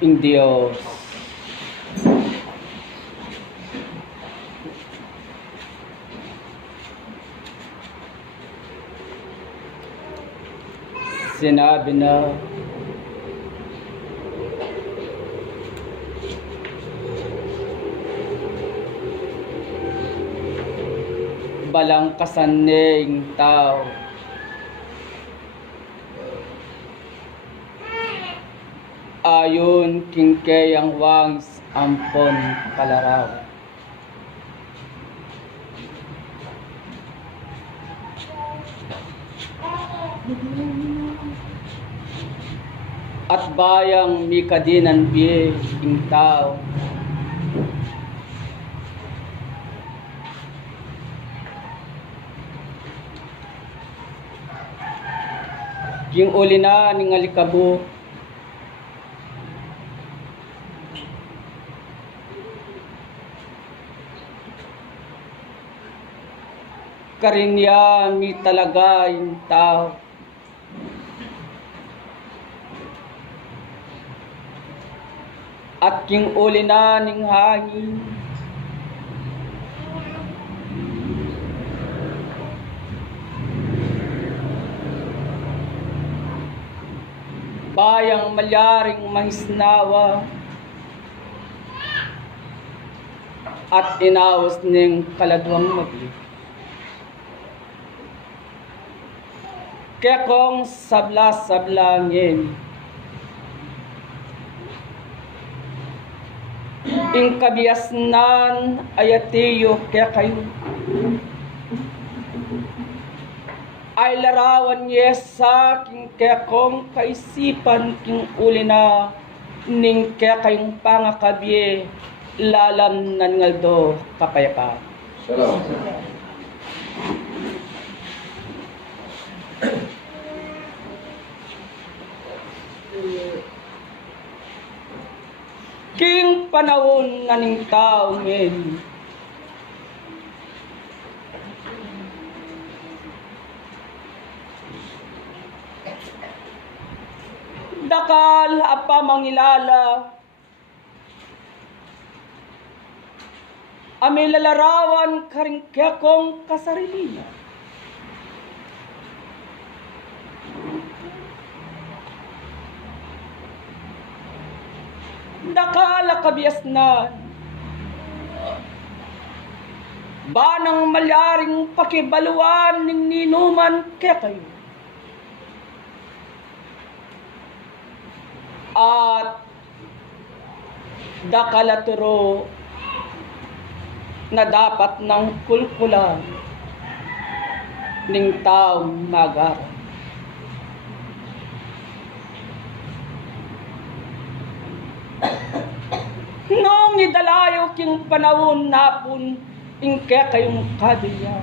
in Diyos. Sinabi na, balang kasaning tao, ayon kingkayang wangs ampon kalaraw. At bayang mikadinan biye ing tao, yung uli na ning alikabo, karinya mi talaga yung tao. At yung uli na ning hangin, bayang malyaring mahisnawa, at inawas ning kaladwang magli. Kaya kong sabla-sablangin, ing kabiasnan ayatiyo kaya kayo, ay larawan yesa king kaya kong kaisipan king uli na ning kaya kayong pangakabye lalam nan ngaldo kapayapa. Shalom. King panahon na ning tao ngayon, dakal apa mangilala, ame lalarawan karing kaya kong kasarili. Dakala kabiasnan, banang malyaring pakibaluan ning ninuman kaya kayo. At dakalaturo na dapat ng kulkulan ning taong nagara. Nung idalayo king panahon napon ing kaya kayong kadiya.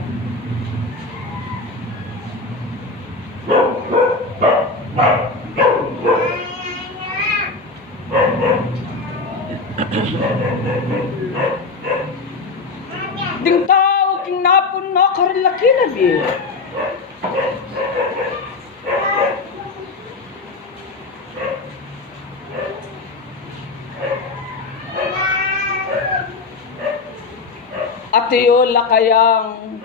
Ding tao king napon na karilaki na biya. At iyo lakayang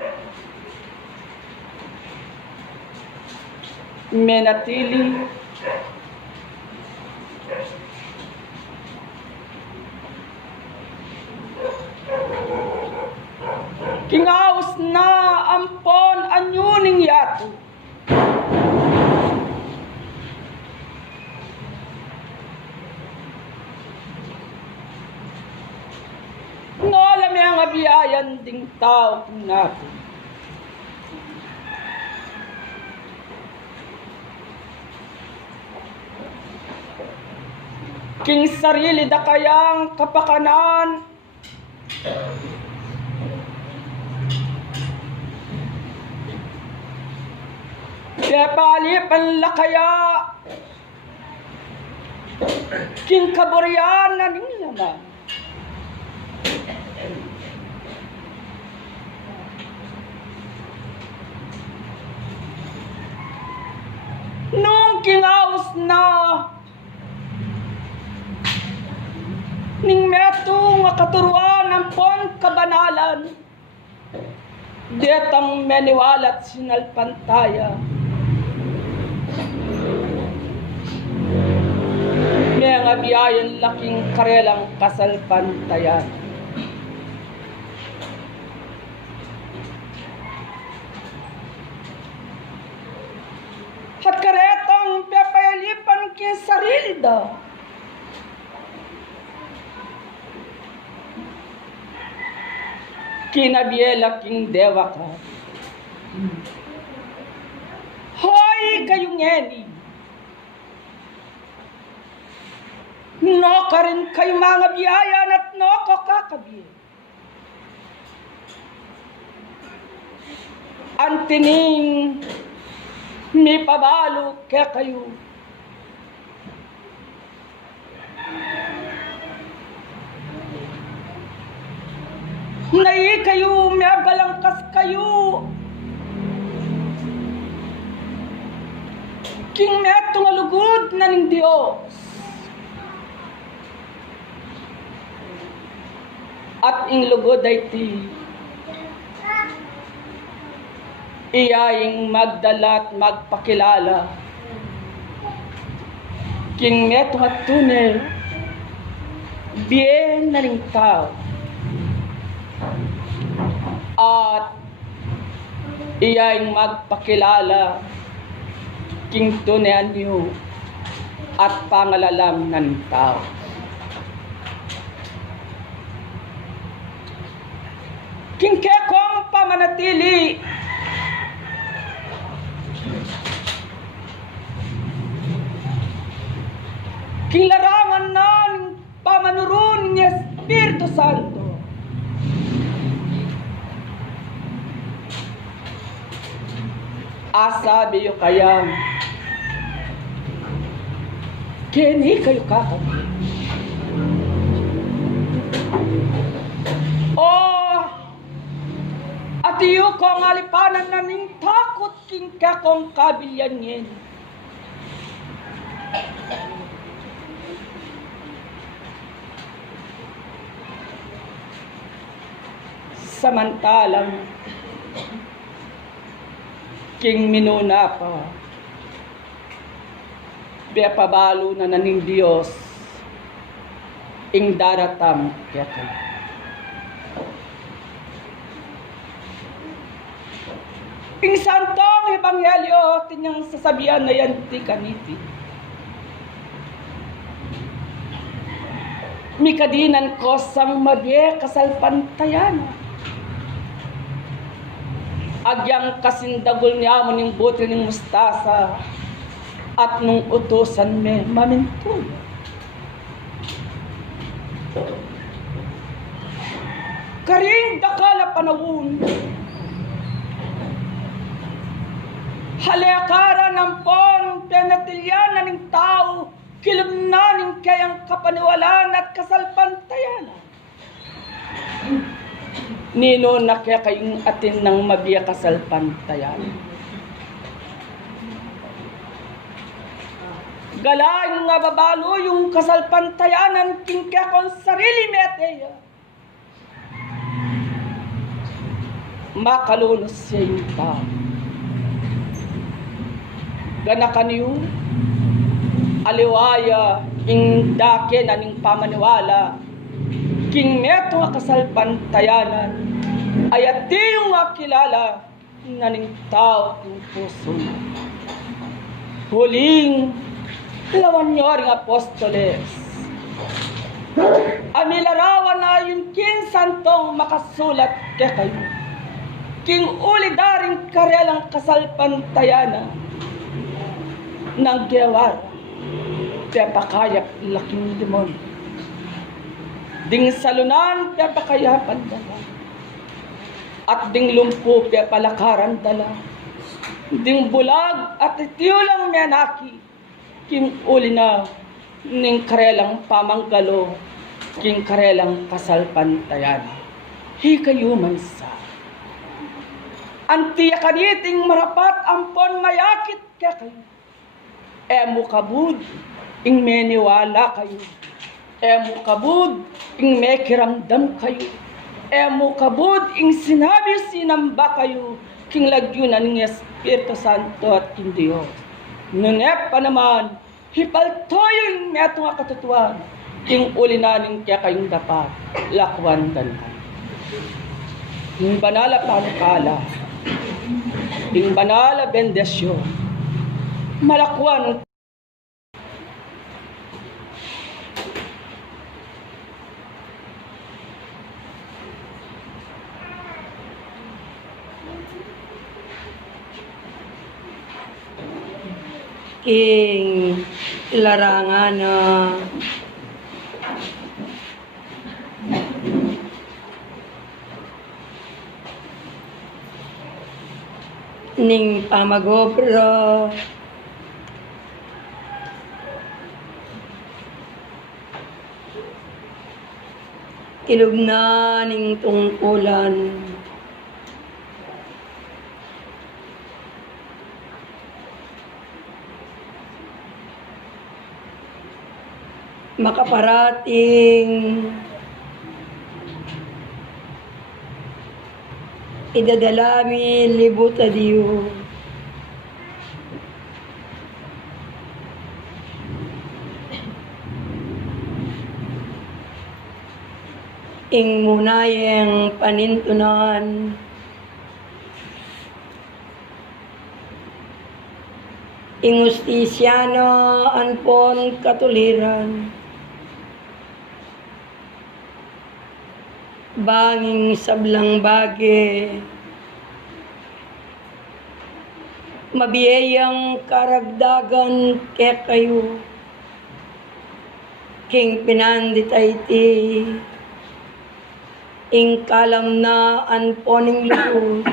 menatili kingaus na ampon anyuning yato. Alam ang abiyayan ding tao natin. King sarili da kayang kapakanan, kaya palipan lakaya, king kaburyan na ningyaman. Nung kingaos na katuruan ng pon kabanalan, detang meniwalat sinalpantaya. Mga biyayan laking karelang kasalpantayan. At karetang pepayalipan kin sarili da. Kinabiyela king dewa ka. Hoy kayong ngeni. No ka rin kayo mga biyayan at no ko kakabi. Antining may pabalo kaya kayo. Nai kayo, may agalangkas kayo. King metong alugod na ning Diyos. At ing lugod ay ti iyaing magdalat magpakilala. King metong at tunel bien na ring tao. At iyaing magpakilala king tunean niyo at pangalalam ng tao. King kekong pamanatili king larangan ng pamanurun ni Espiritu Santo. Asabi yo kaya kini kayo kakot. At iyo ko ang alipanan na ning takot king kakong kabilyan yen. Samantalang king minuna pa, biya pabalo na naning Diyos, ing daratam kaya kayo. Ing santong ebanghelyo, tinyang sasabihan na yan ti kaniti. Mikadinan ko sang mabye kasalpantayan. Agyang kasindagol niya mo ning buti ning mustasa at nung utusan me mamintul. Karing dakala panawun halekara ng pon penatilyan na ning tao kilumnaning kayang kapaniwalaan at kasalpantayan. Nino na kaya kayong atin ng mabiya kasalpantayan. Galang nga babalo yung kasalpantayanan king kaya kong sarili mete. Makalunos siya yung tao. Ganakan niyo aliwaya ing dake na ning pamaniwala king meto nga kasalpantayanan ay ati yung kilala na ning tao king puso. Huling lawan nyo ring apostoles amilarawan na yung king santong makasulat kaya kayo king ulidaring karelang kasalpantayanan ng gewar kaya pakayap laking limon ding salunan kaya pakayapan dala at ding lumpo kaya palakaran dala ding bulag at itiyulang mianaki king uli na ning karelang pamanggalo king karelang kasalpantayan hikayo man sa antiya kaniting marapat ampon mayakit kaya kayo mukabud ing meniwala kayo Emo kabud, ing may kiramdam kayo. Emo kabud, ing sinabi sinamba kayo, king lagyunan ng Espiritu Santo at king Diyos. Nunep pa naman, hipaltoyo yung meto nga katutuan, king ulinanin kaya kayong dapat, lakwan danan. Yung banala panukala, yung banala bendesyon, malakwan king larangan na ning pamagobra kilugna ning tungkulan makaparating idadalami libuta Diyo ing munayeng panintunan ing ustisyana anpon katuliran banging sablang bage mabiyayang karagdagan ke kayo king pinanditayti ing kalam na anponing lubos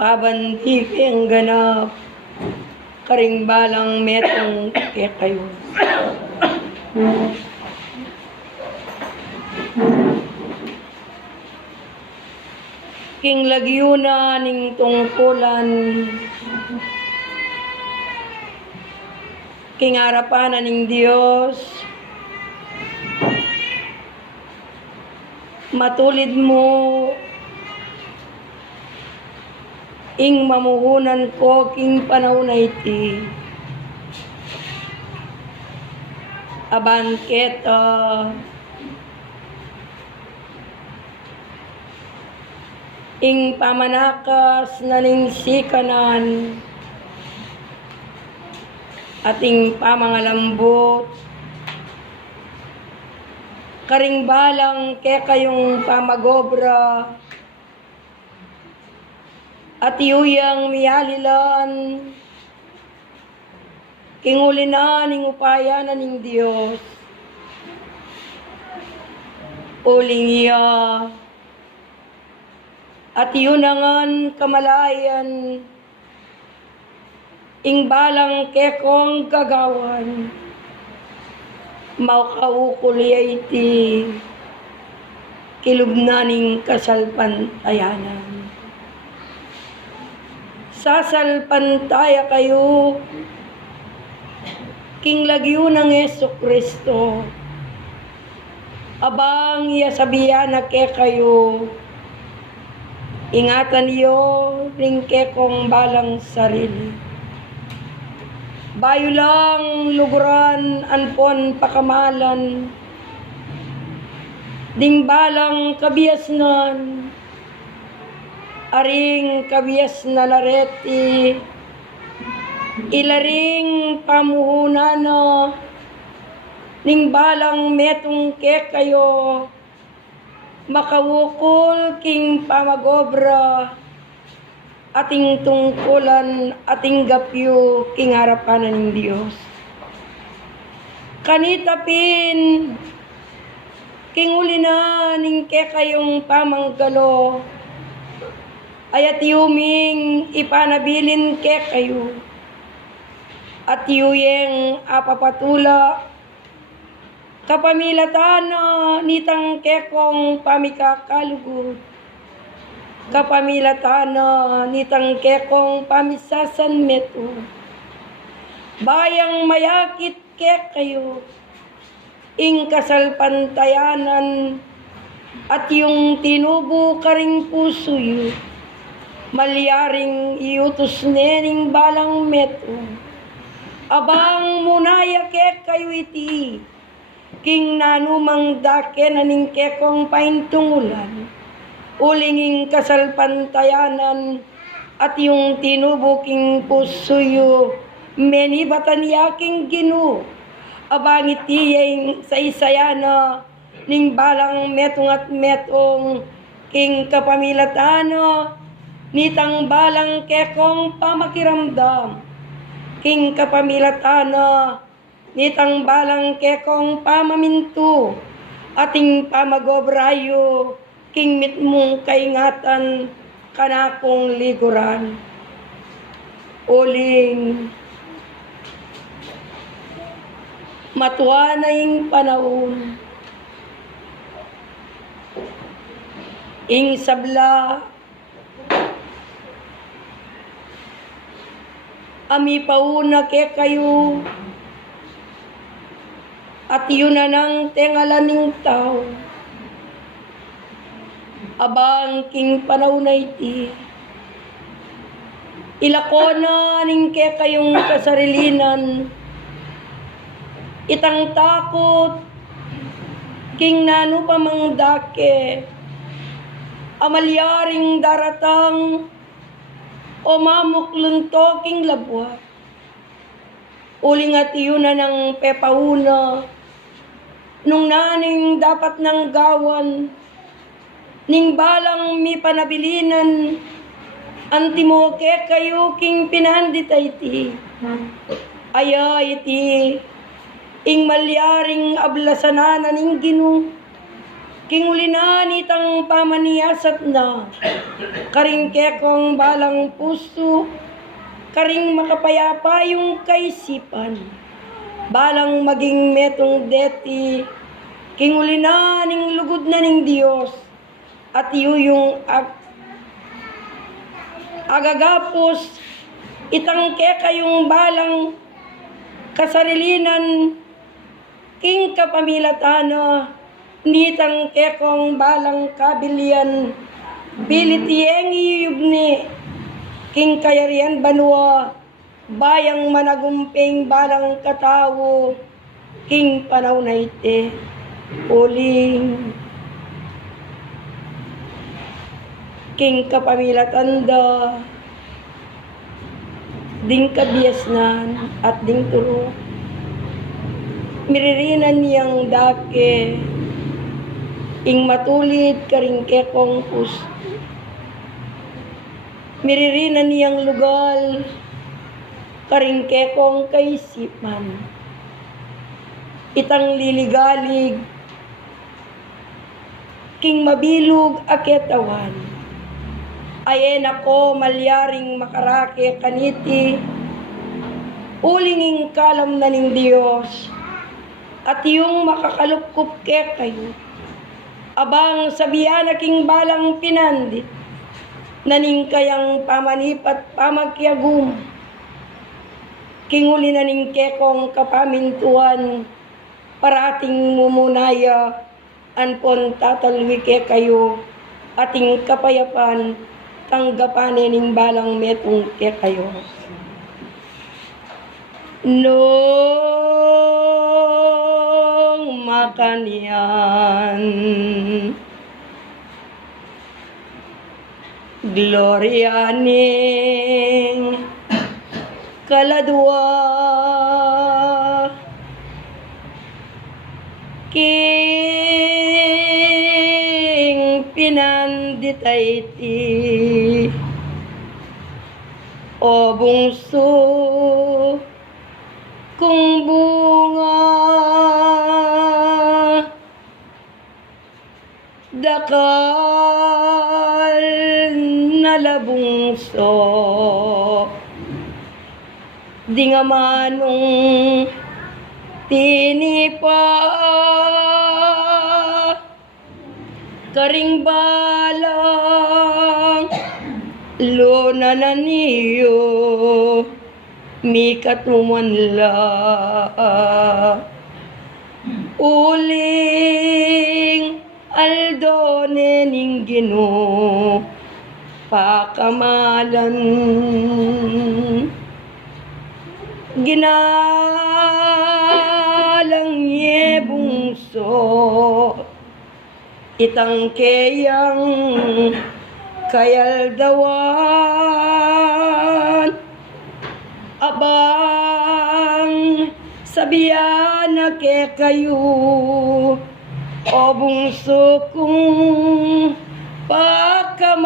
pabandi ang ganap karing balang metong ke kayo king lagyuna ning tungkulan king harapan ning Dios matulid mo ing mamuhunan ko king panahon na iti abangketa ing pamanakas na ning sikanan ating pamangalambot karing balang ke kayong pamagobra at iyuyang miyalilan kingulina ning upaya na ning Dios uling iya at yunangan kamalayan ing balang kekong gagawan maukaukulya iti kilubnaning kasalpantayanan sasalpantaya kayo king lagyo ng Yesu Kristo abang yasabihan na ke kayo ingatan niyo ring kekong balang sarili bayo lang luguran anpon pakamalan ding balang kabiasnan aring kabias na lareti ilaring pamuhunana ning balang metong ke kayo makawukol king pamagobra ating tungkulan ating gapyo king harapan ng Dios kanitapin king ulina ning ke kayong pamanggalo ayat yuming ipanabilin ke kayo at yuyeng apapatula kapamilatana nitang kekong pamikakalugod kapamilatana nitang kekong pamisasan meto bayang mayakit ke kayo ing kasalpantayanan, at yung tinubo karing puso yu, malyaring iutos nening balang meto, abang munaya ke kayo iti, king nanumang dake naning kekong paintungulan, ulinging kasalpantayanan, at yung tinubo king puso yu, menibatan yaking ginu, abang itiyeng sa isayana, ning balang metong at metong, king kapamilatano, nitang balang kekong pamakiramdam, king kapamilatano, nitang balang kekong pamaminto, ating pamagobrayo, king mitmong kaingatan, kanakong liguran. Uling, matuwa na yung panahon, ing sabla, ami pauna ke kayo, at yun na nang tengalaning tao, abang king panahon na iti, ilako na ning ke kayong kasarilinan, itang takot, king nano pamangdake, amalyaring daratang, o mamuklunto king labwa, uling at iyon na ng pepauna, nung naning dapat ng gawan, ning balang mi panabilinan, antimo ke kayo king pinandita iti, aya iti, ing malyaring ablasana ning ginu, king ulinan itang pamaniyasat na, karing kekong balang puso, karing makapayapa yung kaisipan, balang maging metong deti, king ulinan ning lugod na ning Diyos, at yung agagapos, itang kekayong balang kasarilinan, king kapamilatana, nitang kekong balang kabilian, bilitiyeng iyubni, king kayarian banwa, bayang managumping balang katawo, king panaw na ite, uling, king kapamilatanda, ding kabiasnan at ding turo, miririnan niyang dake, ing matulid karing kekong puso, miririnan niyang lugal, karing kekong kaisipan, itang liligalig, king mabilog aketawan, ayen ako malyaring makarake kaniti, ulinging kalam na ning Diyos, at yung makakalupkup ke kayo, abang sabihan aking balang pinandit, naning kayang pamanipat pamakyagum, king uli naning kekong kapamintuan, parating mumunaya, anpon tatalwi ke kayo, ating kapayapan, tanggapanin ning balang metong ke kayo. Nung makanian, gloria ning kaladwa, king pinanditay ti, o bungso kung bunga, dakal na labungso, di nga manong tinipa, karing balang luna na niyo, mikat mo man la, Uling aldo nening Ginoo pakamalan ginalang ye bungso itang keyang kayaldawan abang sabiyan na ke kayo o bungso kong pakamalan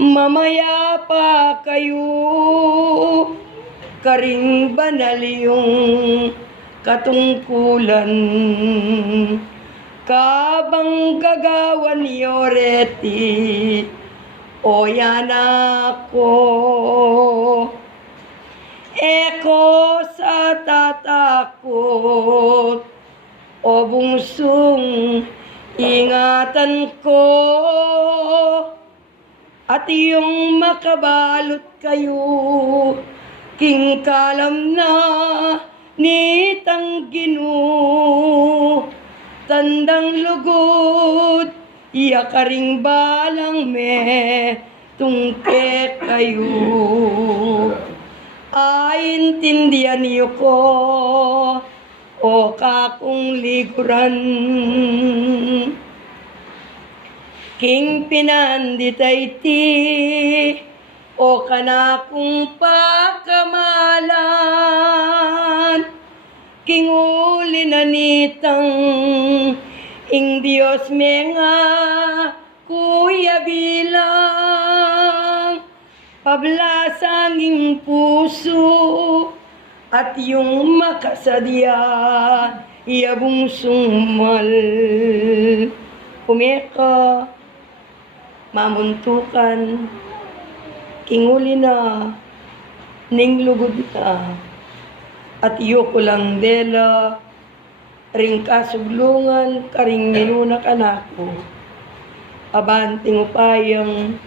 mamaya pa kayo karing banal yung katungkulan kabang gagawan yoreti o yan ako eko sa tatakot o bungsong ingatan ko at yung makabalot kayo king kalam na nitang Ginoo tandang lugod yakaring balang me tungke kayo ay intindihan niyo ko o kakong liguran king pinanditay ti o kanakong pakamalan king uli na nitang ing Diyos menga kuya bilang pablasang ing puso at yung makasadya iyabong sumal umeka mamuntukan kinguli na ning lugod na at iyo ko lang dela ring kasuglungan karing minuna kanako abanting upayang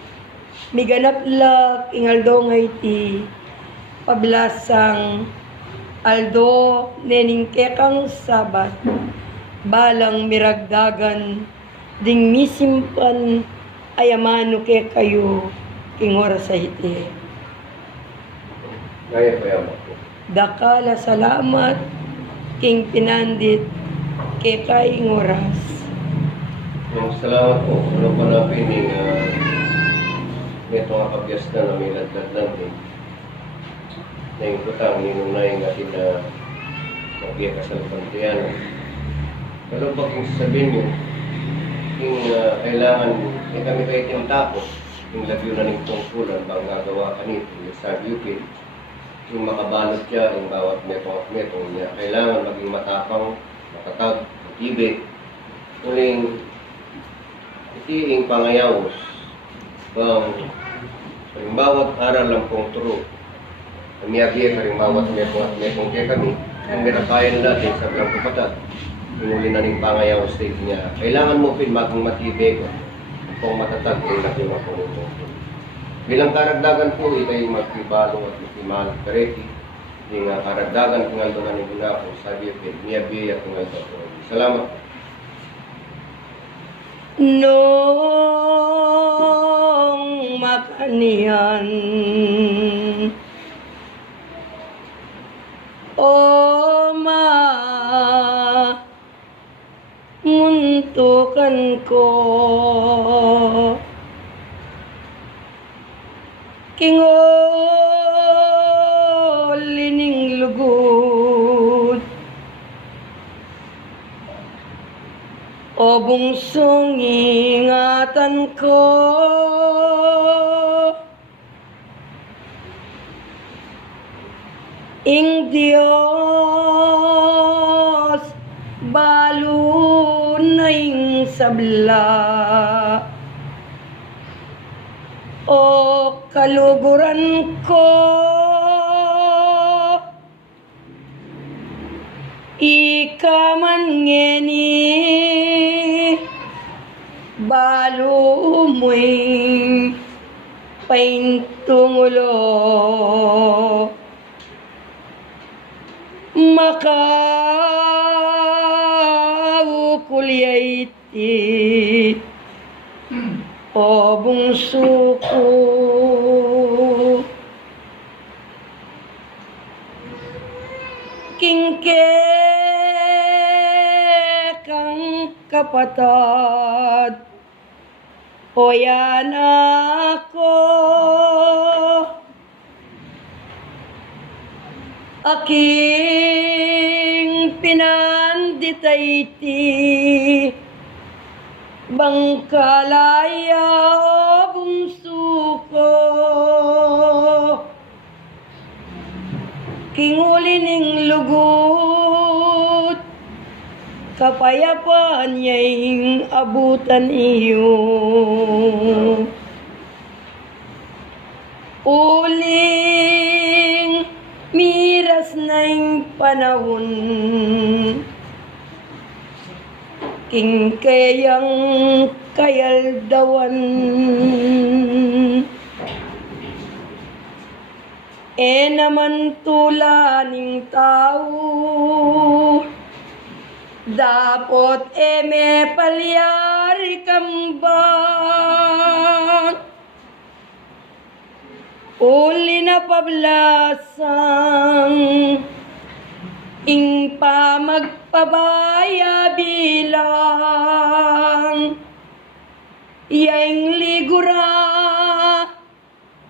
miganap lak ingaldo ngay ti pablasang aldo nening kekang sabat balang miragdagan ding misimpan ayamano ke kayo king oras sa iti Gaya pa yaman po. dakala salamat king pinandit ke kaing oras Yung salamat po. Ano pa na pining ito nga kabyasta na may ladlad natin. Na yung kutang, yung unay nga sila magbiya ka sa Pantiano. Pero pag yung sasabihin nyo, yung kailangan, kami kayo tinatapos, yung lagyo na ng tungkulan, bang gagawa ka nito, yung sabiupin, yung makabalot siya, yung bawat metong niya, kailangan maging matapang, matatag, matibig. Muling, itiing pangayawos, bang yung bawat aral lang pong turo, miyagi ka rin bawat metong kaya kami, ang ginapayan natin sa bilang kapatid, yung uli na rin pangayawos stage niya, kailangan mo pin maging matibig, kung matatag, yung laki mga pong bilang karagdagan po, ikay magkibalong at magkimalag kareti. Yung karagdagan kung ando na nila po, sabi ko, niya kung ando po. Salamat. nung makanian o muntukan ko kingolining lugod o bungsong ingatan ko ing Diyos balo na ing sabla o kaluguran ko ikaman ngeni balo mo'y paintungulo makaukulyayti o bungso ko. Kingke kang kapatad, o yan ako, aking pinanditayti, bangkalaya o bungso ko. Kingulining lugut, kapayapaan niya'y abutan iyo. Uling miras na yung panahon, king kayang kayaldawan. E naman tulaning tao, dapot me palyari kambang. Uli na pablasang, ing pa magpabaya bilang, yaing ligura,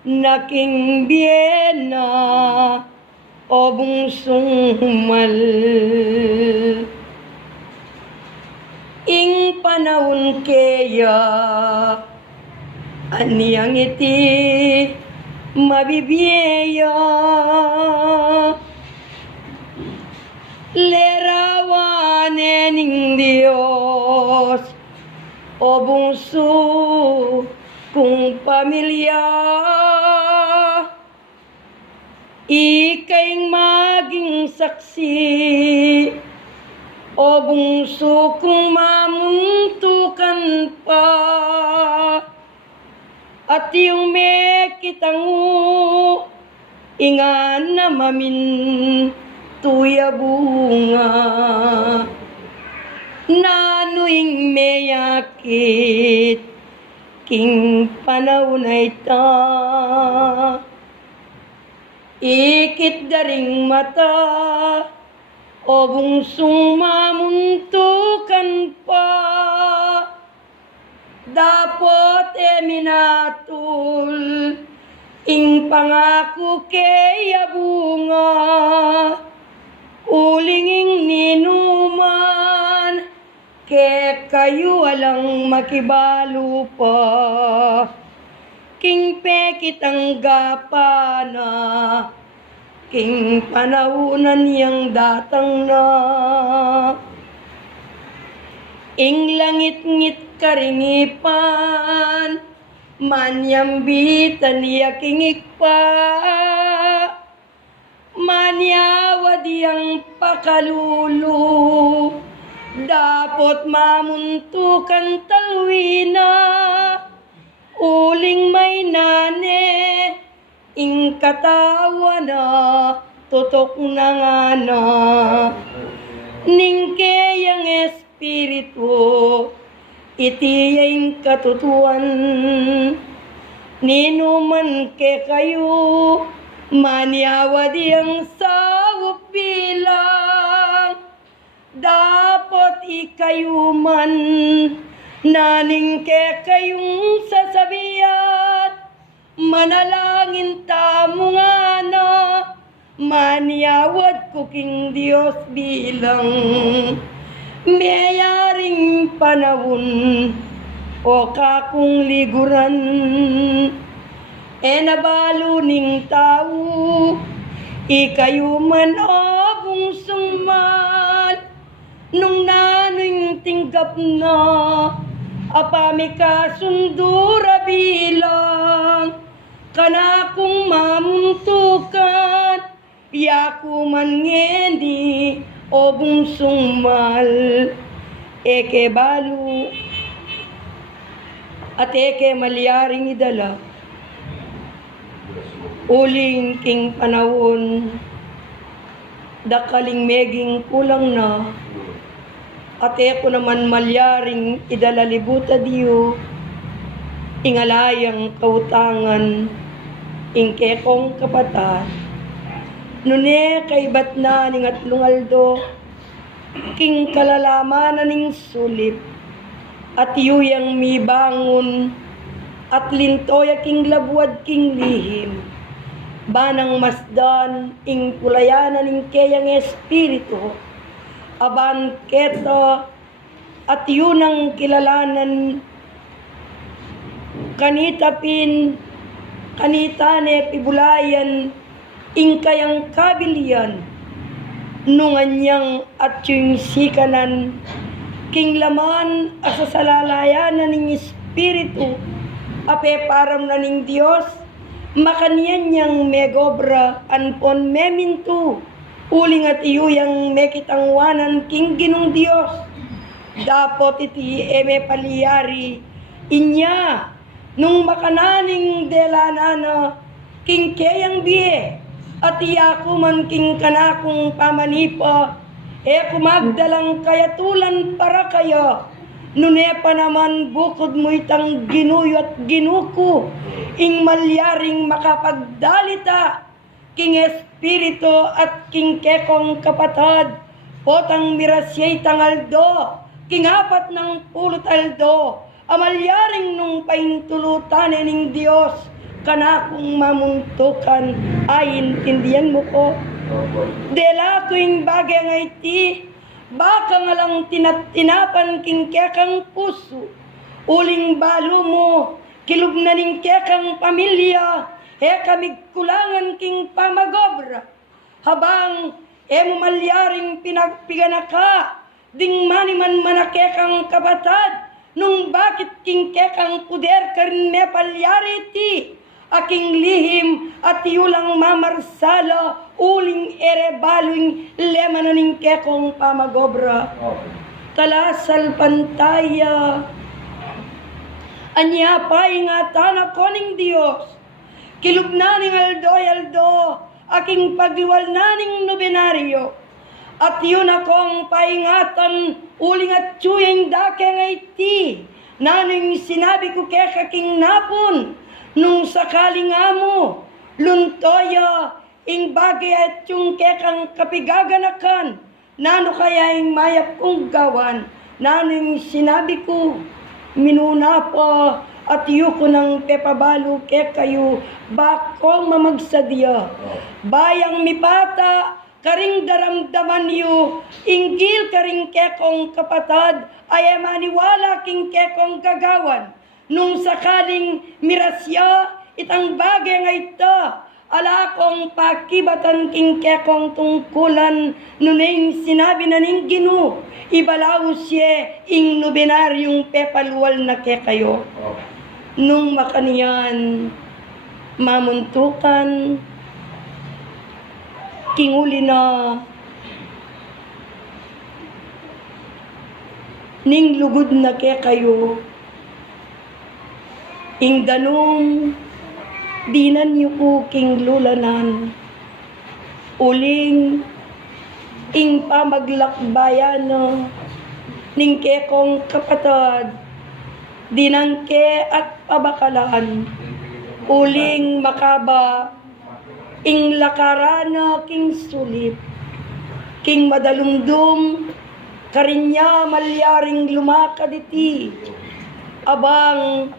naking biyena o bungsong mal. Ing panahon kaya aniyang iti mabibiyaya, lerawanen ng Diyos o bungso kung pamilya, ika'y maging saksi o bungso kung mamuntukan pa, at yung may kitango ingan na mamin tuya bunga, nanuing mayakit king panahon ay ta, ikit daring mata o bungsong mamuntukan pa, dapot minatul ing pangako kaya bunga, ulinging ninuman ke kayo walang makibalo pa, king pekit ang gapana, king panahunan yang datang na, ing langit-ngit karingipan, manyambitan yaking ikpa, manyawad yang pakalulu, dapot mamuntukan talwina, uling may nane, ing katawa na, tutok na nga na, ningke yang espiritu, iti yung katutuan, ninuman ke kayo, manyawad yang sawap bilang, dapat ikayo man, naning ke kayong sasabihan, manalangin tamo nga na, manyawad ko king Diyos bilang, mayaring panahon o kakong liguran, e nabalo ning tao, ikayo man o bungsong man, nung naning tinggap na, apami kasundura bilang, kanakong mamuntukan, yaku man ngendi o bungsong mal, eke balu at eke malyaring idala, uling king panahon, dakaling meging kulang na, ate ko naman malyaring idalalibuta diyo, ingalayang kautangan, ingke kong kapatad. Nune kay bat na ning at lungaldo, king kalalaman na ning sulip, at yuyang mi bangon, at lintoya king labwad king lihim, banang masdan, ing pulayanan ing kayang espiritu, aban keto, at yunang kilalanan, kanitapin, kanitane pibulayan, ing kayang kabilian, nunganyang at yung sikanan, king laman asasalalayanan ning espiritu, ape param na ning Diyos, makanian niyang megobra anpon memintu, uling at iyuyang mekitangwanan king ginong Diyos, dapot iti eme paliyari, inya, nung makananing delanana, king kayang biye, at iyaku man king kanakong pamanipa, kumagdalang kayatulan para kayo, nunepa naman bukod mo itang ginuyo at ginuko, ing malyaring makapagdalita, king espiritu at king kekong kapatad, potang mirasyay tangaldo, king apat ng pulot aldo, amalyaring nung paintulutan ning Diyos, kanakong mamuntukan, ay intindihan mo ko. Dela tuwing bagay nga iti, baka nga lang tinatinapan king kekang puso, uling balo mo, kilub na ning kekang pamilya, kamigkulangan king pamagobra, habang malyaring pinagpiganaka, ding maniman manakekang kabatad, nung bakit king kekang puder karin me palyari ti, aking lihim at yulang mamarsala, uling erebaluing lemananing kekong pamagobra. Talasal pantaya, anya pa'y nga tanak ko ning Diyos, kilub na ning aldo, aking pagluwal na ning nobenaryo, at yun akong paingatan, uling at tsuyeng dake nga iti, naning sinabi ko kekaking napon, nung sakaling amo, luntoya, ing bagay at yung kekang kapigaganakan, nano kaya ing mayap kong gawan, naning sinabi ko, minuna pa, at yuko ng pepabalo ke kayo, bakong mamagsadya, bayang mipata, karing daramdaman yu, inggil karing kekong kapatad, ay maniwala king kekong gagawan, nung sakaling mirasya, itang bagay nga ito, ala kong pakibatan king kekong tungkulan, nuning sinabi na ning Gino, ibalaw siya ing nobenaryong pepaluwal na kekayo. Nung makaniyan, mamuntukan, kinguli na, ning lugod na kekayo, ing ganong dinan yu ko king lulanan, uling ing pamaglakbayan ning kekong kapatad, dinangke at pabakalan, uling makaba ing lakarana king sulip, king madalumdum karinya malyaring lumakad iti, abang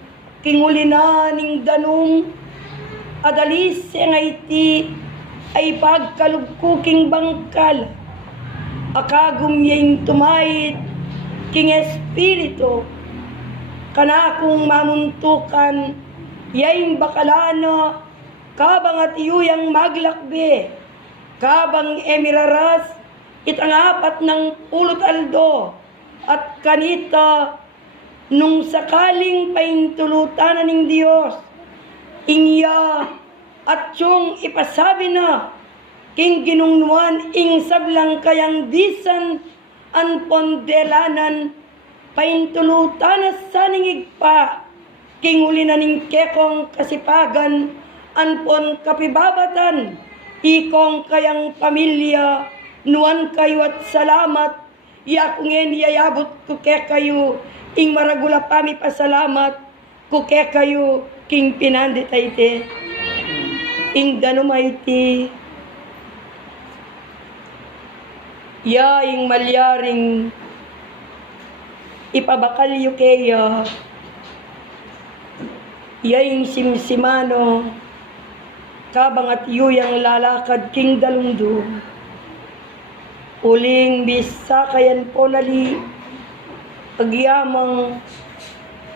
kingulina ning danong adalis nga iti ay pagkalugkuking bangkal, akagum yung tumait king espiritu, kanakong mamuntukan yaing bakalana, kabang at iyuyang maglakbe, kabang emiraras itang apat ng pulot aldo, at kanita nung sakaling paintulutan ng Diyos, ingya at yung ipasabi na, king ginungnuan ing sablang kayang disan, an pondelanan, paintulutan sa ningig pa, king uli na ning kekong kasipagan, an pon kapibabatan, ikong kayang pamilya, nuan kayo at salamat, ya kung yayabot ko ke kayo, ing maragula pami pasalamat, ko ke kayo, king pinandit ite, ing danumayti, ya ing malyaring, ipabakal yu keya, ya ing simsimano, kabang at yuyang lalakad king dalungdo, uling bisa kayan po nali, pagyamang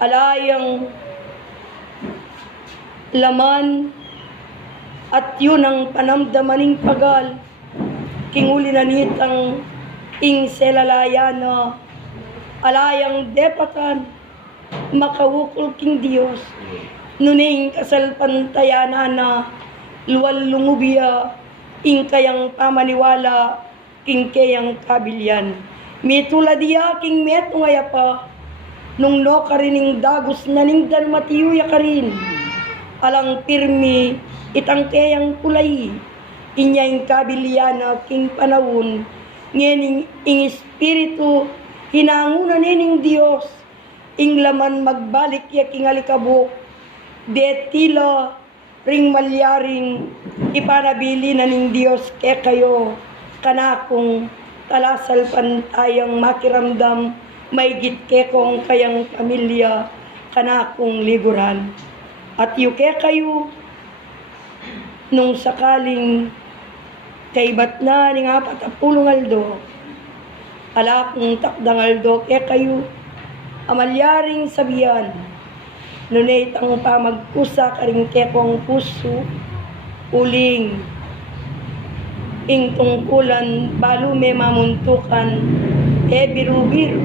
alayang laman, at yun ang panamdamaning pagal, king uli na nitang ing selalayana, alayang depatan, makawukol king Diyos, nuning kasalpantayana na, luwal lungubya, ing kayang pamaniwala, king kayang kabilyan. Mitula diya king meto ngaya pa, nung no karining dagos na ning dalmatiyuya karin, alang pirmi, itang kayang kulay, inyang kabilyana king panawon, ngening ing espiritu, hinangunan nining Diyos, ing laman magbalik ya king alikabok, detila, ring malyaring, ipanabili na ning Diyos ke kayo, kanakong talasal pantayang makiramdam, may gitke kong kayang pamilya, kanakong liguran. At yuke kayo, nung sakaling kaibat na ning 40 aldo, ala kong takdang aldo, ke kayo, amalyaring sabihan, nunay tang pamagkusa karing kekong puso, uling, ing tungkulan, balo me mamuntukan, biru-biru,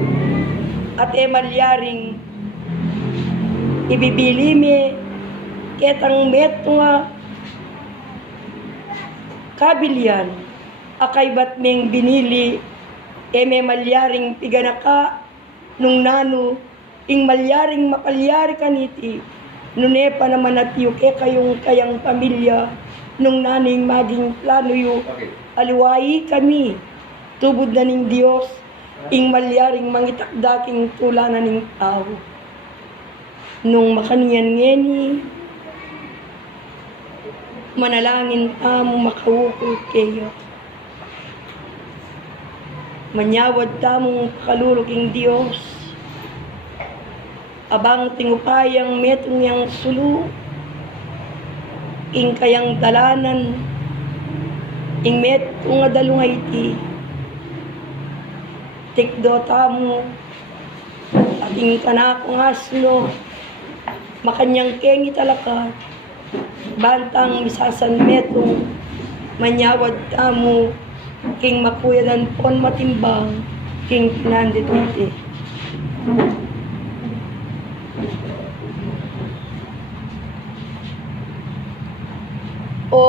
at malyaring, ibibili me, ketang meto nga, kabilyan, akay ba't meng binili, may malyaring piganaka, nung nano, ing malyaring mapalyari kaniti, nune pa naman at yuke kayong kayang pamilya, nung naning maging plano yu, aliwayi kami, tubod na ning Diyos, ing malyaring mangitakdaking tulanan ning tao. Nung makaniyan ngeni, manalangin tamo makawukol kayo. Manyawad tamong kaluluking Diyos, abang tingupayang metong yang sulu, ing kayang dalanan, ing metong nga dalungay ti, tikdo tamo, at ing kanakong asno, makanyang kengi talakat, bantang misasan metong, manyawad tamo, king makuyadan pon matimbang, king pinandit iti. O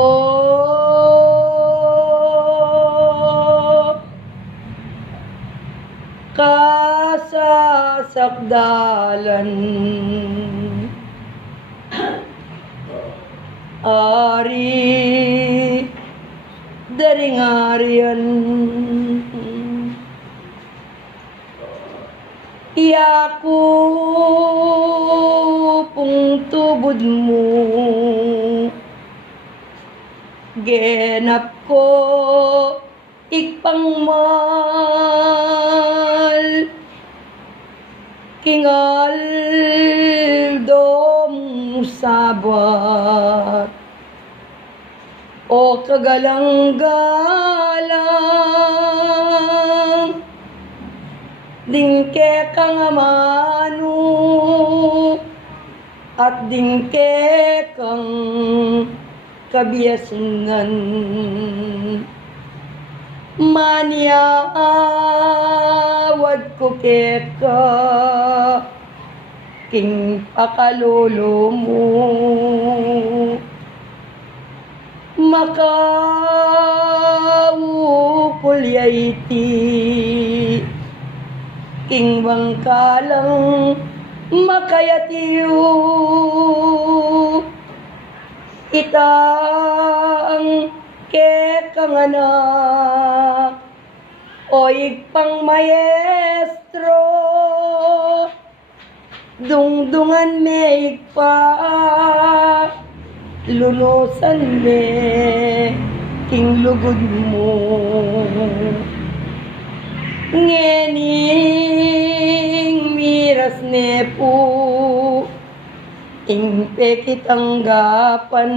kasasakdalan, ari daringarian, iyaku pung tubod mo, genap ko ikpangmal, kingal dom sabat, o kagalang-galang, dingke kang amano, at dingke kang kabiyasunan, maniawad ko keka, king pakalolo mo, makawukulyayti, king bangkalang makayatiyo, itang kekang anak, Oig pang maestro, dungdungan me pa, lulusan me, king lugod mo. Ngening miras ne po, ing pekitanggapan.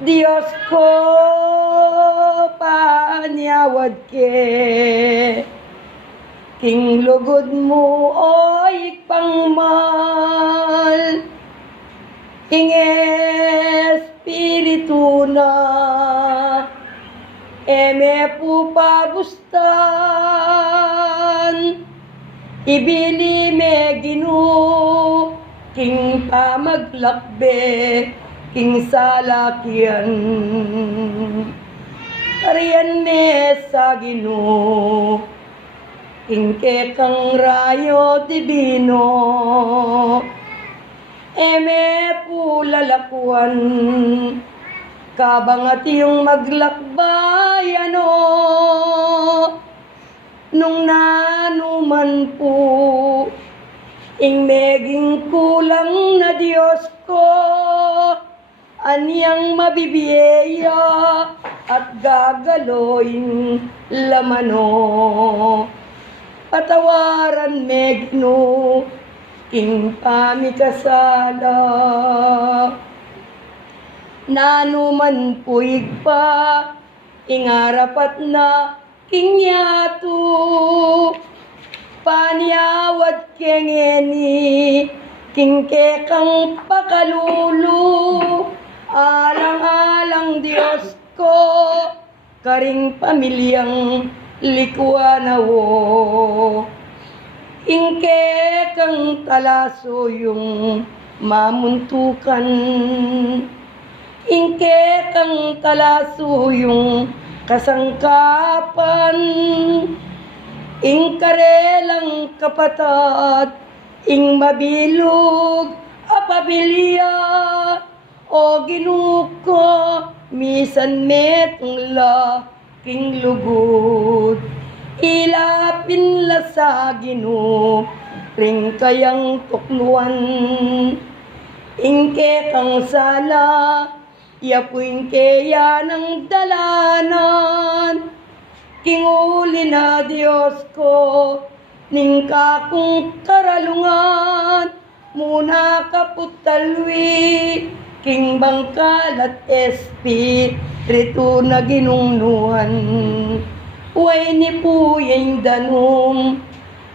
Diyos ko, panyawad ke, king lugod mo oy pangmal, ing espiritu na, eme po pagustan, ibili me ginu, king pamaglakbe, king salakyan. Tarian me sa ginu, king kekang rayo divino, eme po lalakuan, kabangat yung maglakbay ano, nung nanuman po, ing meging kulang na Diyos ko, anyang mabibiyeya at gagaloin lamano. Patawaran megno, king pamikasala, nanuman puig pa, ingarapat na king yato, panyawad kengeni, king kekang pakalulu, alang-alang Diyos ko, karing pamilyang likuanawo. Ing kekang talaso yung mamuntukan, ing kekang talaso yung kasangkapan, ing karelang kapatat, ing mabilog apabilya, o ginuko misan metong laking lugod, ilapin la sa Ginoo ring kayang tukluan, ing kekang sala yapuing keya ng dalanan, king uli na Diyos ko, ning kakong karalungan, muna kaputalwi, king bangkal at espiritu na ginungnuhan. Uway ni puyeng danum,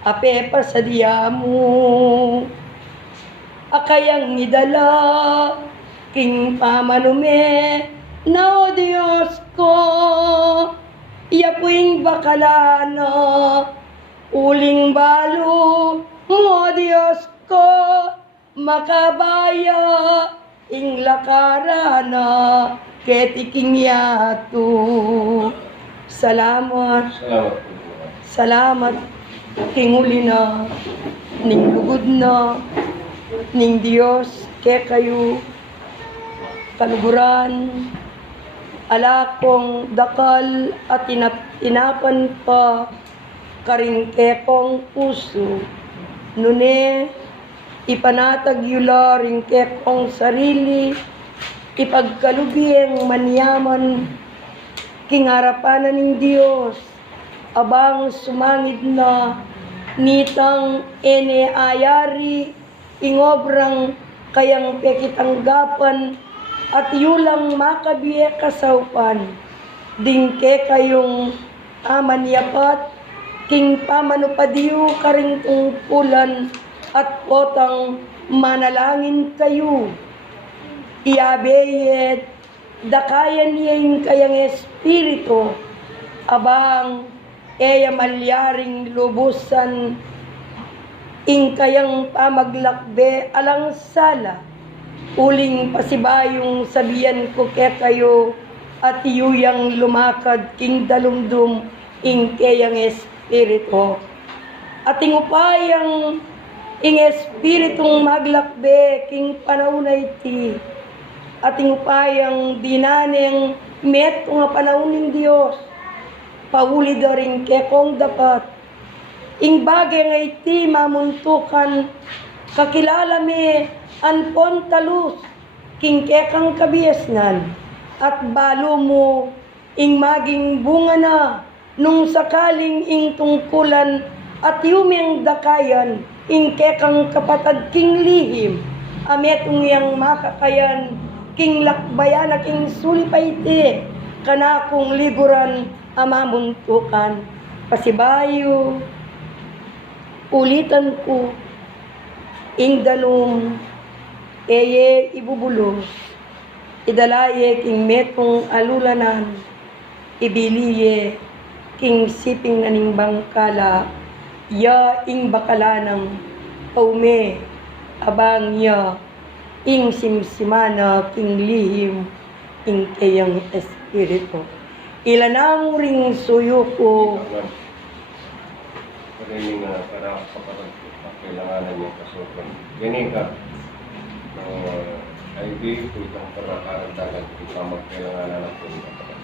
ape pa sa diyamu, akayang idala, king pamanume, na o Diyos ko, yapuing bakalana, uling balo, mo Diyos ko, makabaya, ing lakarana, ketiking yato. Salamat, Salamat po. salamat, king uli na, ning lugod na, ning Diyos, ke kayo, kaluguran, alakong dakal at tinapan pa, karing kekong puso, nune, ipanatag yula ring kekong sarili, ipagkalubiyeng manyaman, king harapanan ng Diyos, abang sumangid na, nitang ene ayari, ingobrang kayang pekitanggapan, at yulang makabiye kasaupan, dingke kayong aman yapat, king pamanupadiyo karing tungkulan, at potang manalangin kayo. Iabeyet, dakayan niyang kayang espiritu, abang eya malyaring lubusan, ing kayang pamaglakbe alang sala, uling pasibayong sabihan ko ke kayo, at iyuyang lumakad king dalumdum, ing kayang espiritu. At ingupayang ing espiritong maglakbe king panahon iti, at ingupayang dinaneng met nga panahon ng Diyos, pauli da rin kekong dapat. Ing bagay nga iti mamuntukan, kakilala mi anpon talus, king kekang kabiasnan, at balo mo ing maging bunga na, nung sakaling ing tungkulan, at yuming dakayan, ing kekang kapatad king lihim, ametong yang makakayan, king lakbayan na king sulipayti, kanakong liguran amamuntukan, pasibayo, ulitan ko, ing dalong, eye ibubulos, idalaye king metong alulanan, ibiliye, king siping naning bangkala, ya ing bakalanang, paume, abang ya, ing simsimana, king lihim, ing kayang espiritu. Ilanang ring suyo ko, Parinig na para kailanganan niya kasopan. Ganyan ka. ID ko itong pagkakarantagan kung pa magkailanganan ng pagkakarantagan.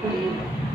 Yung